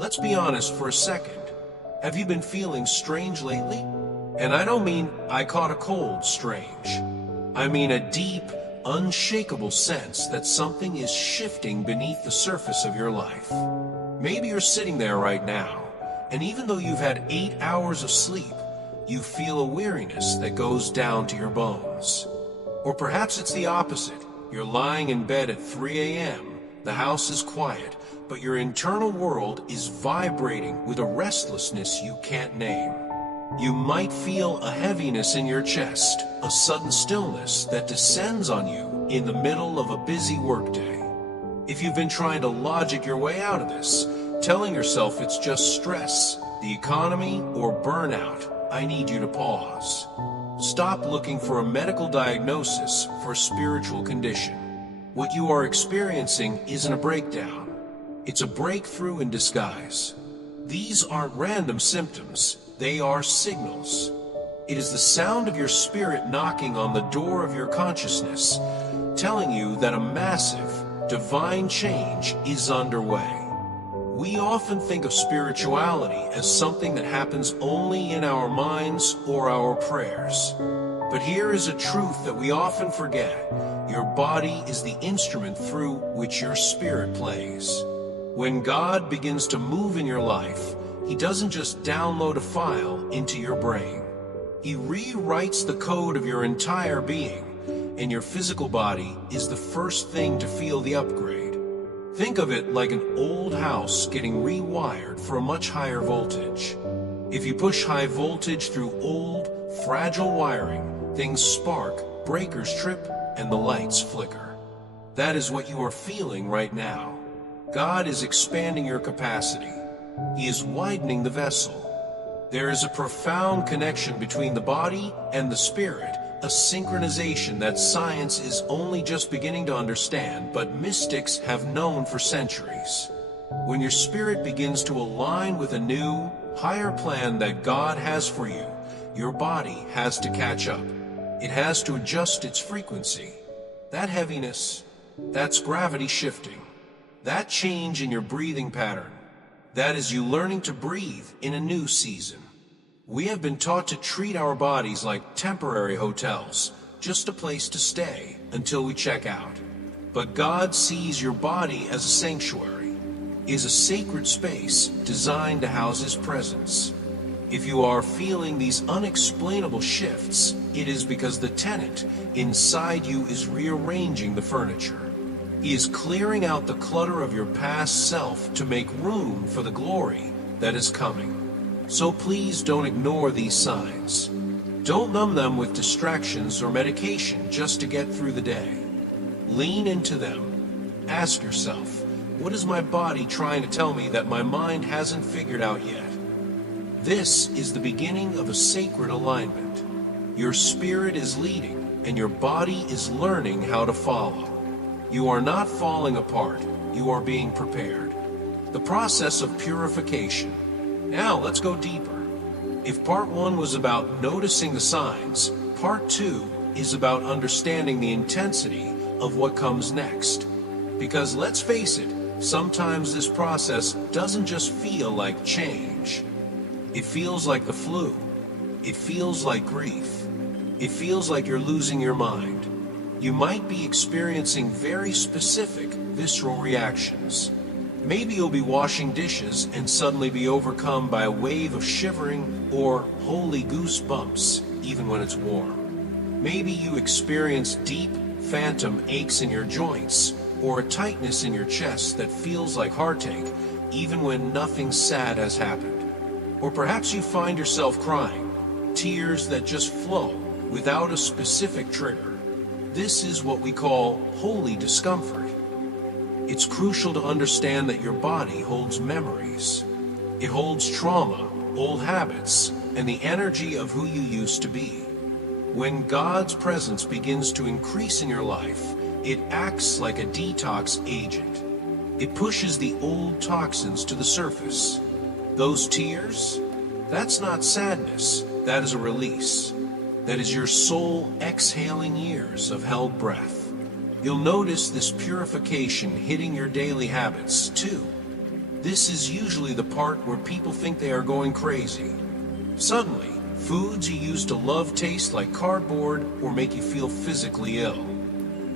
Let's be honest for a second. Have you been feeling strange lately? And I don't mean I caught a cold strange. I mean a deep, unshakable sense that something is shifting beneath the surface of your life. Maybe you're sitting there right now, and even though you've had 8 hours of sleep, you feel a weariness that goes down to your bones. Or perhaps it's the opposite. You're lying in bed at 3 a.m., the house is quiet, but your internal world is vibrating with a restlessness you can't name. You might feel a heaviness in your chest, a sudden stillness that descends on you in the middle of a busy workday. If you've been trying to logic your way out of this, telling yourself it's just stress, the economy, or burnout, I need you to pause. Stop looking for a medical diagnosis for a spiritual condition. What you are experiencing isn't a breakdown. It's a breakthrough in disguise. These aren't random symptoms, they are signals. It is the sound of your spirit knocking on the door of your consciousness, telling you that a massive, divine change is underway. We often think of spirituality as something that happens only in our minds or our prayers. But here is a truth that we often forget. Your body is the instrument through which your spirit plays. When God begins to move in your life, He doesn't just download a file into your brain. He rewrites the code of your entire being, and your physical body is the first thing to feel the upgrade. Think of it like an old house getting rewired for a much higher voltage. If you push high voltage through old, fragile wiring, things spark, breakers trip, and the lights flicker. That is what you are feeling right now. God is expanding your capacity. He is widening the vessel. There is a profound connection between the body and the spirit, a synchronization that science is only just beginning to understand, but mystics have known for centuries. When your spirit begins to align with a new, higher plan that God has for you, your body has to catch up. It has to adjust its frequency. That heaviness, that's gravity shifting. That change in your breathing pattern, that is you learning to breathe in a new season. We have been taught to treat our bodies like temporary hotels, just a place to stay until we check out. But God sees your body as a sanctuary, is a sacred space designed to house His presence. If you are feeling these unexplainable shifts, it is because the tenant inside you is rearranging the furniture. He is clearing out the clutter of your past self to make room for the glory that is coming. So please don't ignore these signs. Don't numb them with distractions or medication just to get through the day. Lean into them. Ask yourself, what is my body trying to tell me that my mind hasn't figured out yet? This is the beginning of a sacred alignment. Your spirit is leading, and your body is learning how to follow. You are not falling apart, you are being prepared. The process of purification. Now let's go deeper. If part 1 was about noticing the signs, part 2 is about understanding the intensity of what comes next. Because let's face it, sometimes this process doesn't just feel like change. It feels like the flu. It feels like grief. It feels like you're losing your mind. You might be experiencing very specific visceral reactions. Maybe you'll be washing dishes and suddenly be overcome by a wave of shivering or holy goosebumps, even when it's warm. Maybe you experience deep, phantom aches in your joints, or a tightness in your chest that feels like heartache, even when nothing sad has happened. Or perhaps you find yourself crying, tears that just flow without a specific trigger. This is what we call holy discomfort. It's crucial to understand that your body holds memories. It holds trauma, old habits, and the energy of who you used to be. When God's presence begins to increase in your life, it acts like a detox agent. It pushes the old toxins to the surface. Those tears, that's not sadness, that is a release. That is your soul exhaling years of held breath. You'll notice this purification hitting your daily habits too. This is usually the part where people think they are going crazy. Suddenly, foods you used to love taste like cardboard or make you feel physically ill.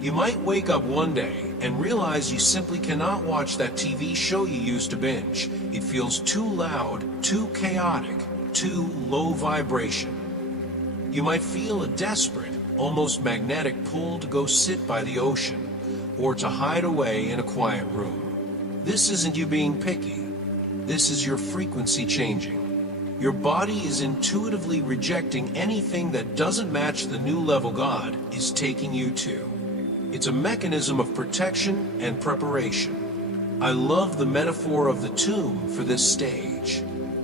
You might wake up one day and realize you simply cannot watch that TV show you used to binge. It feels too loud, too chaotic, too low vibration. You might feel a desperate, almost magnetic pull to go sit by the ocean or to hide away in a quiet room. This isn't you being picky. This is your frequency changing. Your body is intuitively rejecting anything that doesn't match the new level God is taking you to. It's a mechanism of protection and preparation. I love the metaphor of the tomb for this stage.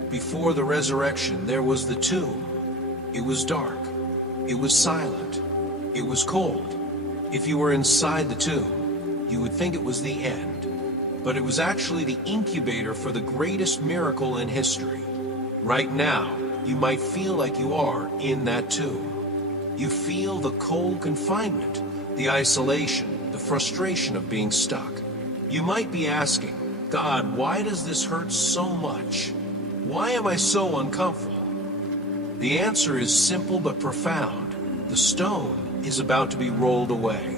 Before the resurrection, there was the tomb. It was dark. It was silent. It was cold. If you were inside the tomb, you would think it was the end. But it was actually the incubator for the greatest miracle in history. Right now, you might feel like you are in that tomb. You feel the cold confinement, the isolation, the frustration of being stuck. You might be asking, God, why does this hurt so much? Why am I so uncomfortable? The answer is simple but profound. The stone is about to be rolled away.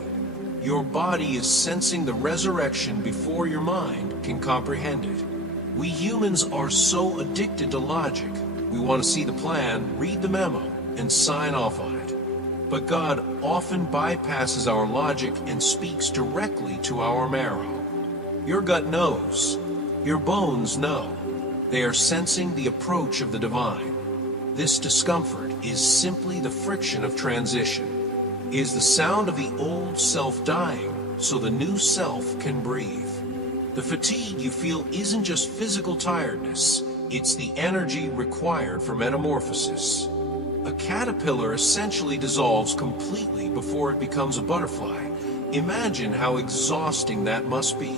Your body is sensing the resurrection before your mind can comprehend it. We humans are so addicted to logic. We want to see the plan, read the memo, and sign off on it. But God often bypasses our logic and speaks directly to our marrow. Your gut knows. Your bones know. They are sensing the approach of the divine. This discomfort is simply the friction of transition. It is the sound of the old self dying so the new self can breathe. The fatigue you feel isn't just physical tiredness, it's the energy required for metamorphosis. A caterpillar essentially dissolves completely before it becomes a butterfly. Imagine how exhausting that must be.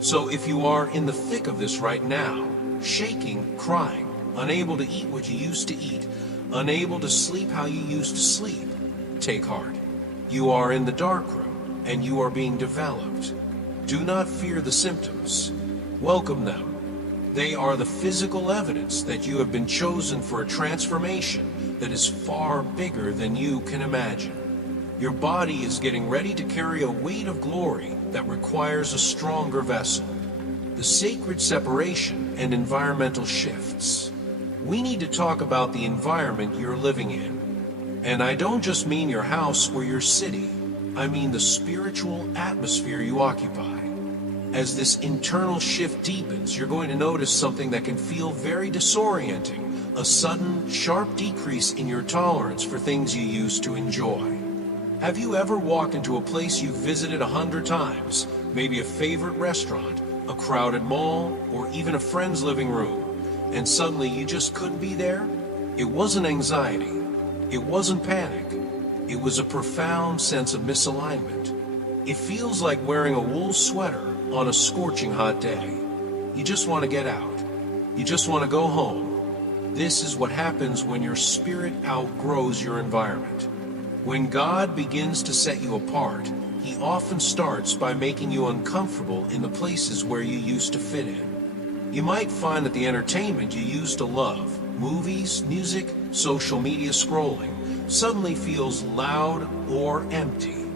So if you are in the thick of this right now, shaking, crying, unable to eat what you used to eat, unable to sleep how you used to sleep, take heart. You are in the dark room, and you are being developed. Do not fear the symptoms. Welcome them. They are the physical evidence that you have been chosen for a transformation that is far bigger than you can imagine. Your body is getting ready to carry a weight of glory that requires a stronger vessel. The sacred separation and environmental shifts. We need to talk about the environment you're living in. And I don't just mean your house or your city. I mean the spiritual atmosphere you occupy. As this internal shift deepens, you're going to notice something that can feel very disorienting, a sudden, sharp decrease in your tolerance for things you used to enjoy. Have you ever walked into a place you've visited 100 times, maybe a favorite restaurant, a crowded mall, or even a friend's living room, and suddenly you just couldn't be there? It wasn't anxiety. It wasn't panic. It was a profound sense of misalignment. It feels like wearing a wool sweater on a scorching hot day. You just want to get out. You just want to go home. This is what happens when your spirit outgrows your environment. When God begins to set you apart, He often starts by making you uncomfortable in the places where you used to fit in. You might find that the entertainment you used to love, movies, music, social media scrolling, suddenly feels loud or empty.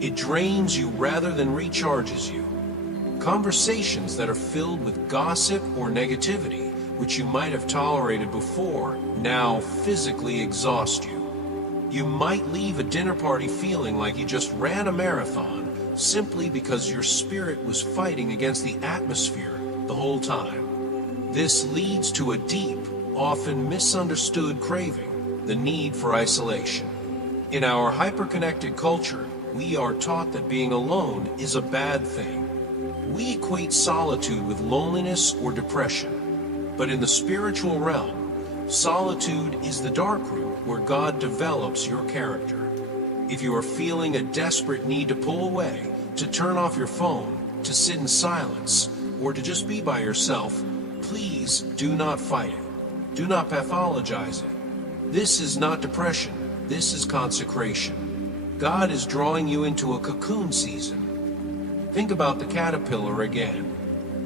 It drains you rather than recharges you. Conversations that are filled with gossip or negativity, which you might have tolerated before, now physically exhaust you. You might leave a dinner party feeling like you just ran a marathon simply because your spirit was fighting against the atmosphere the whole time. This leads to a deep, often misunderstood craving, the need for isolation. In our hyper-connected culture, we are taught that being alone is a bad thing. We equate solitude with loneliness or depression. But in the spiritual realm, solitude is the dark room where God develops your character. If you are feeling a desperate need to pull away, to turn off your phone, to sit in silence, or to just be by yourself, please do not fight it. Do not pathologize it. This is not depression. This is consecration. God is drawing you into a cocoon season. Think about the caterpillar again.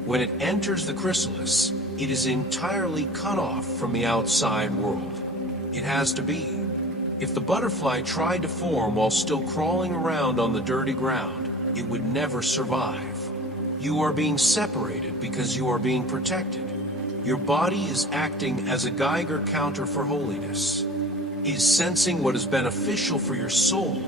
When it enters the chrysalis, it is entirely cut off from the outside world. It has to be. If the butterfly tried to form while still crawling around on the dirty ground, it would never survive. You are being separated because you are being protected. Your body is acting as a Geiger counter for holiness, is sensing what is beneficial for your soul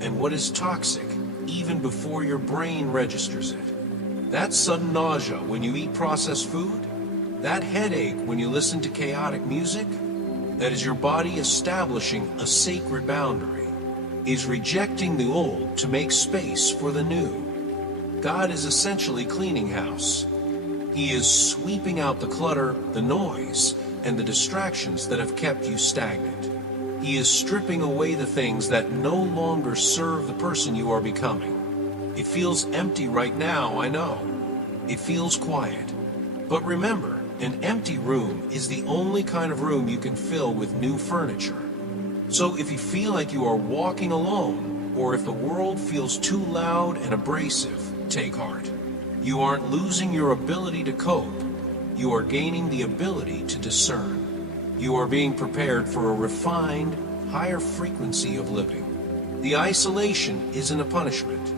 and what is toxic even before your brain registers it. That sudden nausea when you eat processed food, that headache when you listen to chaotic music, that is your body establishing a sacred boundary, is rejecting the old to make space for the new. God is essentially cleaning house. He is sweeping out the clutter, the noise, and the distractions that have kept you stagnant. He is stripping away the things that no longer serve the person you are becoming. It feels empty right now, I know. It feels quiet. But remember, an empty room is the only kind of room you can fill with new furniture. So if you feel like you are walking alone, or if the world feels too loud and abrasive, take heart. You aren't losing your ability to cope. You are gaining the ability to discern. You are being prepared for a refined, higher frequency of living. The isolation isn't a punishment.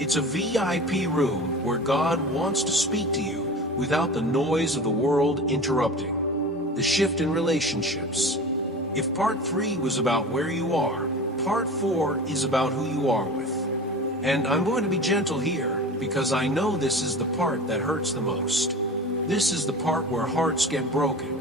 It's a VIP room where God wants to speak to you without the noise of the world interrupting. The shift in relationships. If part 3 was about where you are, part 4 is about who you are with. And I'm going to be gentle here because I know this is the part that hurts the most. This is the part where hearts get broken.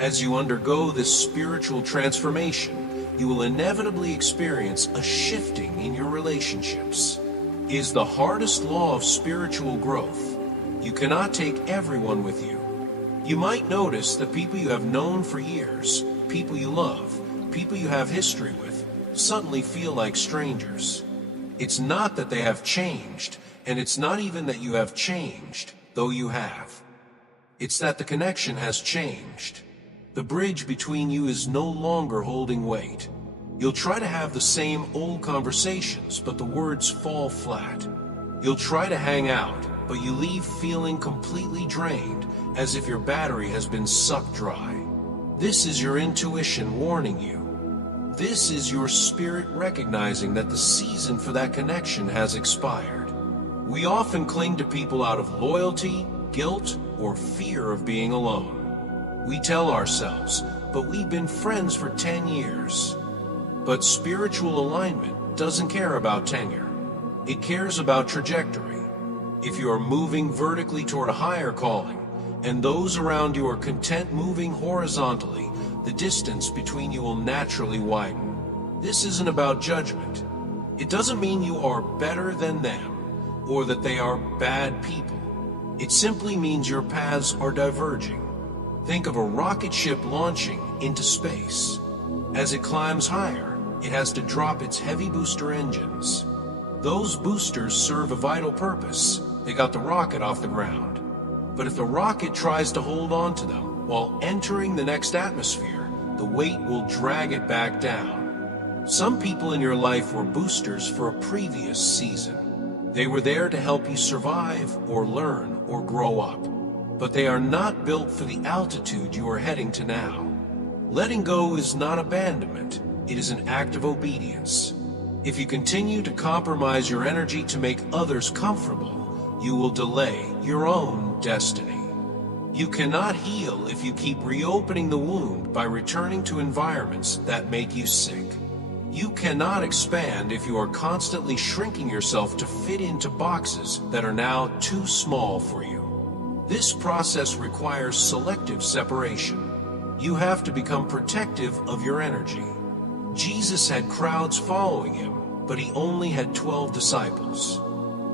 As you undergo this spiritual transformation, you will inevitably experience a shifting in your relationships. It is the hardest law of spiritual growth. You cannot take everyone with you. You might notice that people you have known for years, people you love, people you have history with, suddenly feel like strangers. It's not that they have changed, and it's not even that you have changed, though you have. It's that the connection has changed. The bridge between you is no longer holding weight. You'll try to have the same old conversations, but the words fall flat. You'll try to hang out, but you leave feeling completely drained, as if your battery has been sucked dry. This is your intuition warning you. This is your spirit recognizing that the season for that connection has expired. We often cling to people out of loyalty, guilt, or fear of being alone. We tell ourselves, but we've been friends for 10 years. But spiritual alignment doesn't care about tenure. It cares about trajectory. If you are moving vertically toward a higher calling, and those around you are content moving horizontally, the distance between you will naturally widen. This isn't about judgment. It doesn't mean you are better than them, or that they are bad people. It simply means your paths are diverging. Think of a rocket ship launching into space. As it climbs higher, it has to drop its heavy booster engines. Those boosters serve a vital purpose. They got the rocket off the ground. But if the rocket tries to hold on to them while entering the next atmosphere, the weight will drag it back down. Some people in your life were boosters for a previous season. They were there to help you survive or learn or grow up. But they are not built for the altitude you are heading to now. Letting go is not abandonment. It is an act of obedience. If you continue to compromise your energy to make others comfortable, you will delay your own destiny. You cannot heal if you keep reopening the wound by returning to environments that make you sick. You cannot expand if you are constantly shrinking yourself to fit into boxes that are now too small for you. This process requires selective separation. You have to become protective of your energy. Jesus had crowds following him, but he only had 12 disciples.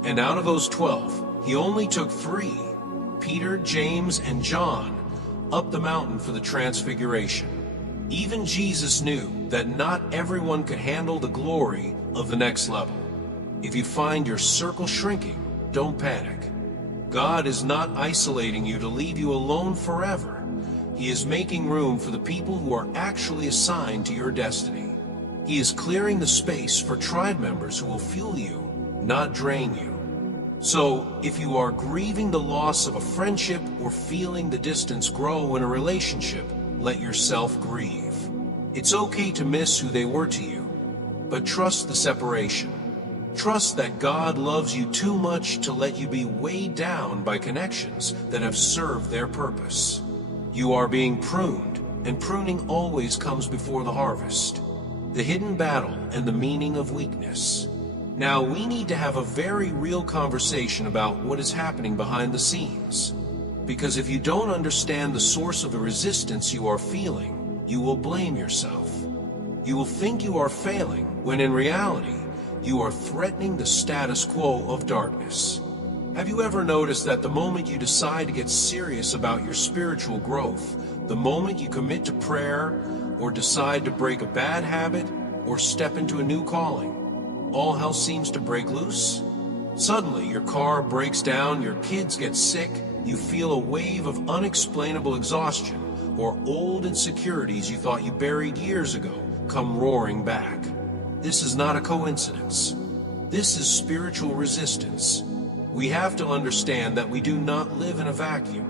And out of those 12, he only took 3, Peter, James, and John, up the mountain for the transfiguration. Even Jesus knew that not everyone could handle the glory of the next level. If you find your circle shrinking, don't panic. God is not isolating you to leave you alone forever. He is making room for the people who are actually assigned to your destiny. He is clearing the space for tribe members who will fuel you, not drain you. So, if you are grieving the loss of a friendship or feeling the distance grow in a relationship, let yourself grieve. It's okay to miss who they were to you, but trust the separation. Trust that God loves you too much to let you be weighed down by connections that have served their purpose. You are being pruned, and pruning always comes before the harvest. The hidden battle and the meaning of weakness. Now, we need to have a very real conversation about what is happening behind the scenes. Because if you don't understand the source of the resistance you are feeling, you will blame yourself. You will think you are failing, when in reality, you are threatening the status quo of darkness. Have you ever noticed that the moment you decide to get serious about your spiritual growth, the moment you commit to prayer, or decide to break a bad habit, or step into a new calling, all hell seems to break loose? Suddenly, your car breaks down, your kids get sick, you feel a wave of unexplainable exhaustion, or old insecurities you thought you buried years ago come roaring back. This is not a coincidence. This is spiritual resistance. We have to understand that we do not live in a vacuum.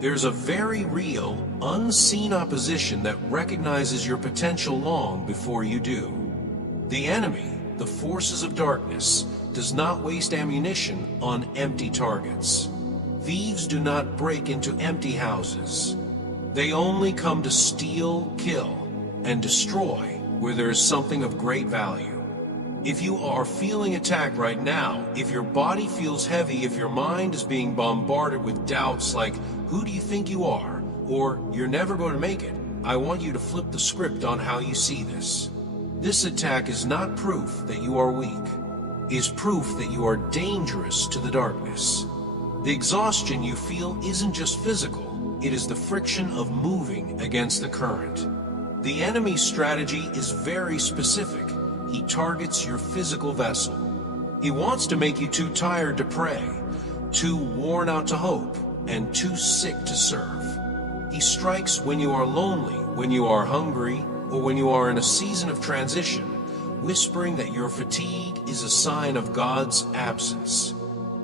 There's a very real, unseen opposition that recognizes your potential long before you do. The enemy, the forces of darkness, does not waste ammunition on empty targets. Thieves do not break into empty houses. They only come to steal, kill, and destroy where there is something of great value. If you are feeling attacked right now, if your body feels heavy, if your mind is being bombarded with doubts like, who do you think you are? Or, you're never going to make it, I want you to flip the script on how you see this. This attack is not proof that you are weak. It is proof that you are dangerous to the darkness. The exhaustion you feel isn't just physical, it is the friction of moving against the current. The enemy's strategy is very specific. He targets your physical vessel. He wants to make you too tired to pray, too worn out to hope, and too sick to serve. He strikes when you are lonely, when you are hungry, or when you are in a season of transition, whispering that your fatigue is a sign of God's absence.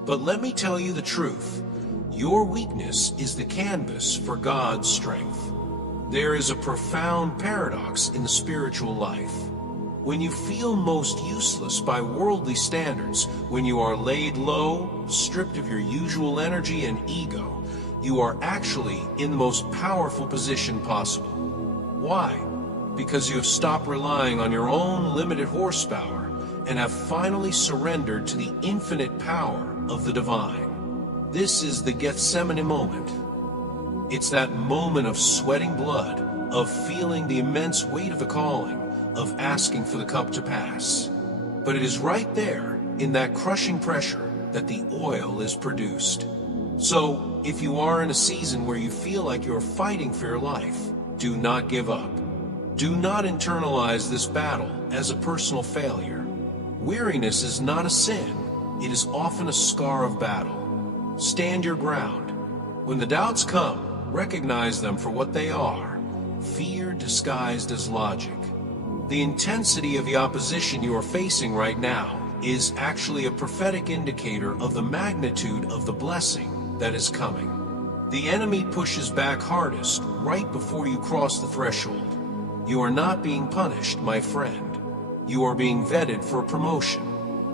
But let me tell you the truth. Your weakness is the canvas for God's strength. There is a profound paradox in the spiritual life. When you feel most useless by worldly standards, when you are laid low, stripped of your usual energy and ego, you are actually in the most powerful position possible. Why? Because you have stopped relying on your own limited horsepower and have finally surrendered to the infinite power of the divine. This is the Gethsemane moment. It's that moment of sweating blood, of feeling the immense weight of the calling, of asking for the cup to pass. But it is right there, in that crushing pressure, that the oil is produced. So, if you are in a season where you feel like you're fighting for your life, do not give up. Do not internalize this battle as a personal failure. Weariness is not a sin. It is often a scar of battle. Stand your ground. When the doubts come, recognize them for what they are, fear disguised as logic. The intensity of the opposition you are facing right now is actually a prophetic indicator of the magnitude of the blessing that is coming. The enemy pushes back hardest right before you cross the threshold. You are not being punished, my friend. You are being vetted for promotion,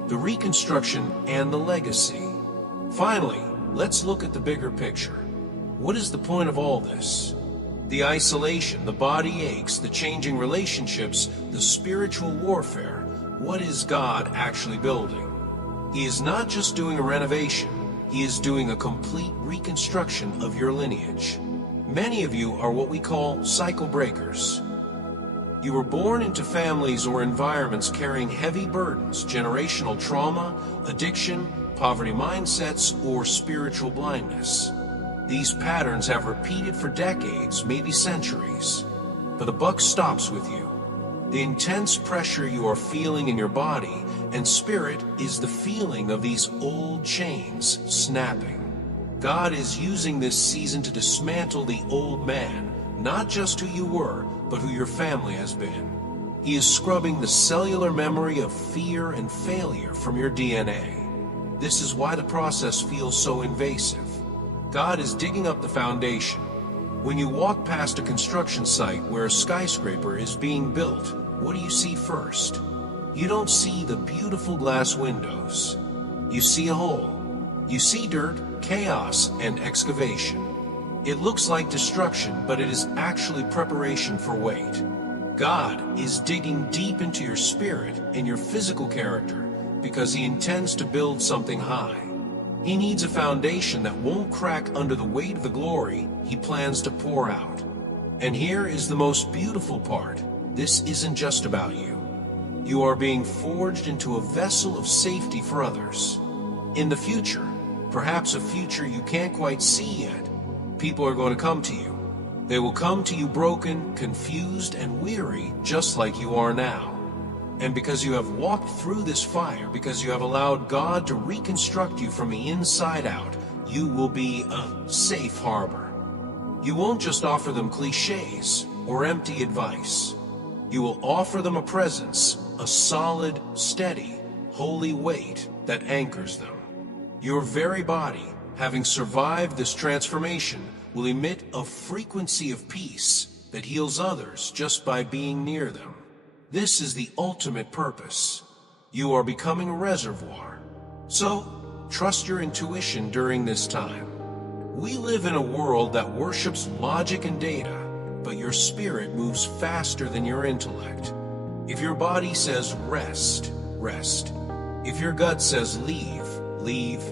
the reconstruction, and the legacy. Finally, let's look at the bigger picture. What is the point of all this? The isolation, the body aches, the changing relationships, the spiritual warfare. What is God actually building? He is not just doing a renovation. He is doing a complete reconstruction of your lineage. Many of you are what we call cycle breakers. You were born into families or environments carrying heavy burdens, generational trauma, addiction, poverty mindsets, or spiritual blindness. These patterns have repeated for decades, maybe centuries. But the buck stops with you. The intense pressure you are feeling in your body and spirit is the feeling of these old chains snapping. God is using this season to dismantle the old man, not just who you were, but who your family has been. He is scrubbing the cellular memory of fear and failure from your DNA. This is why the process feels so invasive. God is digging up the foundation. When you walk past a construction site where a skyscraper is being built, what do you see first? You don't see the beautiful glass windows. You see a hole. You see dirt, chaos, and excavation. It looks like destruction, but it is actually preparation for weight. God is digging deep into your spirit and your physical character because He intends to build something high. He needs a foundation that won't crack under the weight of the glory He plans to pour out. And here is the most beautiful part. This isn't just about you. You are being forged into a vessel of safety for others. In the future, perhaps a future you can't quite see yet, people are going to come to you. They will come to you broken, confused, and weary, just like you are now. And because you have walked through this fire, because you have allowed God to reconstruct you from the inside out, you will be a safe harbor. You won't just offer them cliches or empty advice. You will offer them a presence, a solid, steady, holy weight that anchors them. Your very body, having survived this transformation, will emit a frequency of peace that heals others just by being near them. This is the ultimate purpose. You are becoming a reservoir. So, trust your intuition during this time. We live in a world that worships logic and data, but your spirit moves faster than your intellect. If your body says rest, rest. If your gut says leave, leave.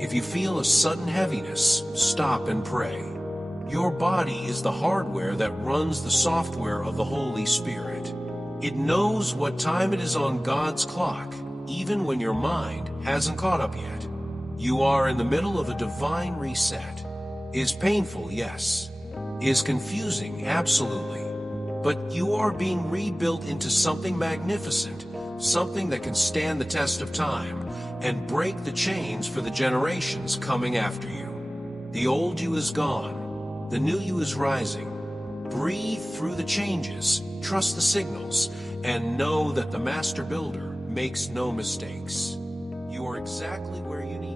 If you feel a sudden heaviness, stop and pray. Your body is the hardware that runs the software of the Holy Spirit. It knows what time it is on God's clock, even when your mind hasn't caught up yet. You are in the middle of a divine reset. Is painful, yes. Is confusing, absolutely. But you are being rebuilt into something magnificent, something that can stand the test of time and break the chains for the generations coming after you. The old you is gone. The new you is rising. Breathe through the changes, trust the signals, and know that the Master Builder makes no mistakes. You are exactly where you need